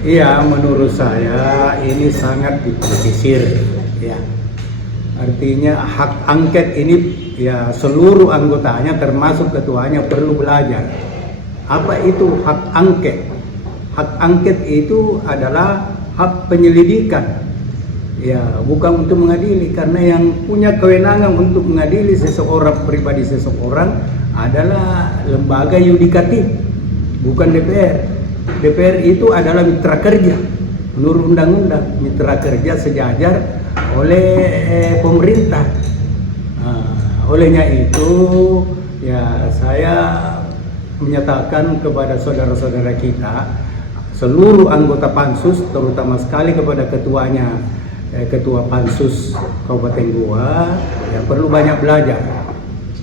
Iya, menurut saya ini sangat dipolitisir, ya. Artinya hak angket ini ya seluruh anggotanya termasuk ketuanya perlu belajar. Apa itu hak angket? Hak angket itu adalah hak penyelidikan. Ya, bukan untuk mengadili, karena yang punya kewenangan untuk mengadili seseorang, pribadi seseorang adalah lembaga yudikatif, bukan DPR. DPR itu adalah mitra kerja menurut undang-undang, mitra kerja sejajar oleh pemerintah. Olehnya itu ya saya menyatakan kepada saudara-saudara kita, seluruh anggota Pansus, terutama sekali kepada ketuanya, Ketua Pansus Kabupaten Goa, ya perlu banyak belajar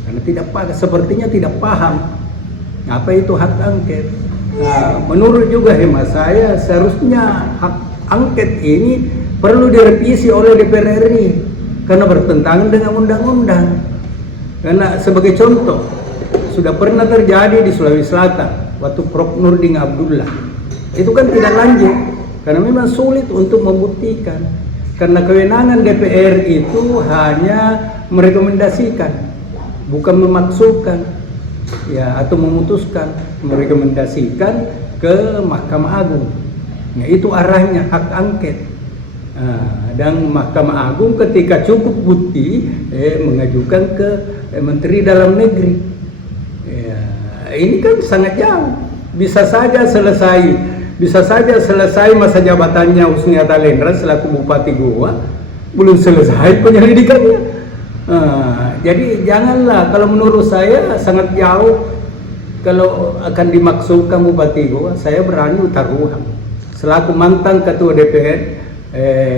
karena sepertinya tidak paham apa itu hak angket. Menurut juga hemat saya, seharusnya hak angket ini perlu direvisi oleh DPR RI karena bertentangan dengan undang-undang. Karena sebagai contoh, sudah pernah terjadi di Sulawesi Selatan waktu Prof Nurdin Abdullah. Itu kan tidak lanjut karena memang sulit untuk membuktikan. Karena kewenangan DPR itu hanya merekomendasikan, bukan memaksukan, ya, atau memutuskan, merekomendasikan ke Mahkamah Agung. Nah, itu arahnya hak angket. Dan Mahkamah Agung ketika cukup bukti mengajukan ke Menteri Dalam Negeri. Ya, ini kan sangat jauh. Bisa saja selesai masa jabatannya Husni Atalendra selaku Bupati Goa, belum selesai penyelidikannya. Jadi janganlah, kalau menurut saya sangat jauh kalau akan dimaksudkan Bupati Goa. Saya berani taruhan selaku mantan Ketua DPR,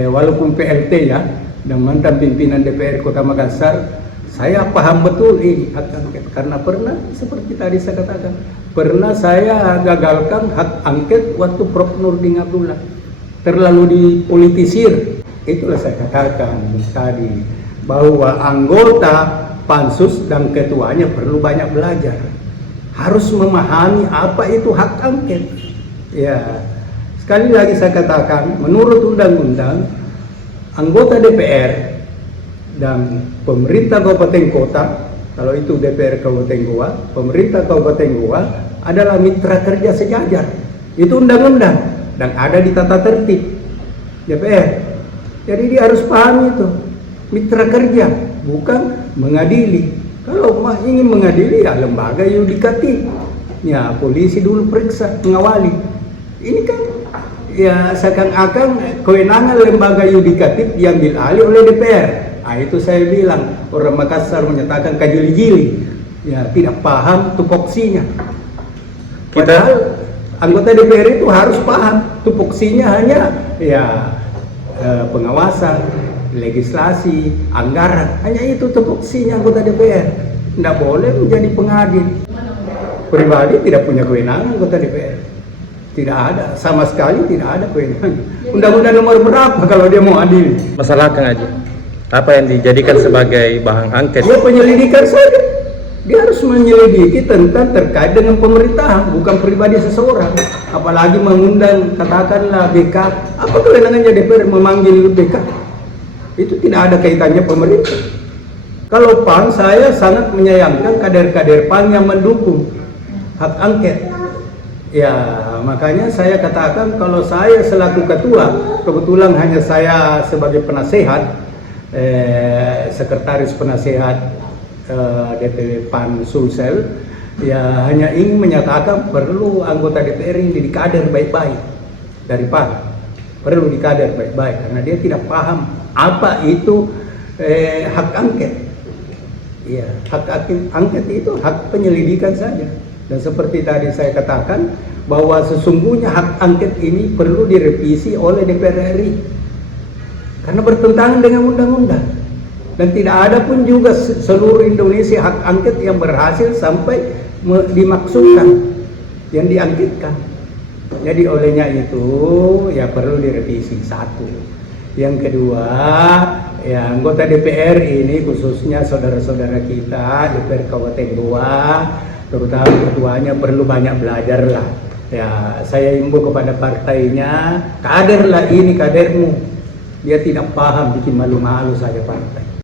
walaupun PLT ya, dan mantan pimpinan DPR Kota Makassar, saya paham betul ini hak angket karena pernah seperti tadi saya katakan, pernah saya gagalkan hak angket waktu Prof Nurdin Abdullah terlalu dipolitisir. Itulah saya katakan tadi bahwa anggota Pansus dan ketuanya perlu banyak belajar, harus memahami apa itu hak angket. Ya, sekali lagi saya katakan, menurut undang-undang, anggota DPR dan pemerintah kabupaten kota, kalau itu DPR Kabupaten Goa, pemerintah Kabupaten Goa adalah mitra kerja sejajar. Itu undang-undang dan ada di tata tertib DPR. Jadi dia harus paham itu, mitra kerja, bukan mengadili. Kalau ingin mengadili ya lembaga yudikatif, ya polisi dulu periksa, mengawali. Ini kan ya seakan-akan kewenangan lembaga yudikatif diambil alih oleh DPR. Itu saya bilang orang Makassar menyatakan kajili-jili, ya tidak paham tupoksinya. Padahal anggota DPR itu harus paham tupoksinya hanya ya pengawasan, legislasi, anggaran, hanya itu tupoksinya anggota DPR. Tidak boleh menjadi pengadil. Pribadi tidak punya kewenangan anggota DPR. Tidak ada, sama sekali tidak ada kewenangan. Undang-undang nomor berapa kalau dia mau adil? Masalah Kang Haji, apa yang dijadikan sebagai bahan angket? Dia penyelidikan saja. Dia harus menyelidiki tentang terkait dengan pemerintahan, bukan pribadi seseorang. Apalagi mengundang katakanlah BK. Apa kewenangannya DPR memanggil BK? Itu tidak ada kaitannya pemerintah. Kalau PAN, saya sangat menyayangkan kader-kader PAN yang mendukung hak angket. Ya, makanya saya katakan kalau saya selaku ketua, kebetulan hanya saya sebagai penasehat, sekretaris penasehat DPW PAN Sulsel, ya hanya ingin menyatakan perlu anggota DPR ini dikader baik-baik dari PAN, perlu dikader baik-baik karena dia tidak paham apa itu hak angket. Ya, hak angket itu hak penyelidikan saja. Dan seperti tadi saya katakan bahwa sesungguhnya hak angket ini perlu direvisi oleh DPR RI karena bertentangan dengan undang-undang. Dan tidak ada pun juga seluruh Indonesia hak angket yang berhasil sampai dimaksudkan, yang diangketkan. Jadi olehnya itu ya perlu direvisi satu. Yang kedua, ya anggota DPR ini khususnya saudara-saudara kita DPR Kabupaten Goa, terutama ketuanya perlu banyak belajar lah. Ya, saya imbau kepada partainya, kaderlah ini kadermu. Dia tidak paham, bikin malu-malu saja partai.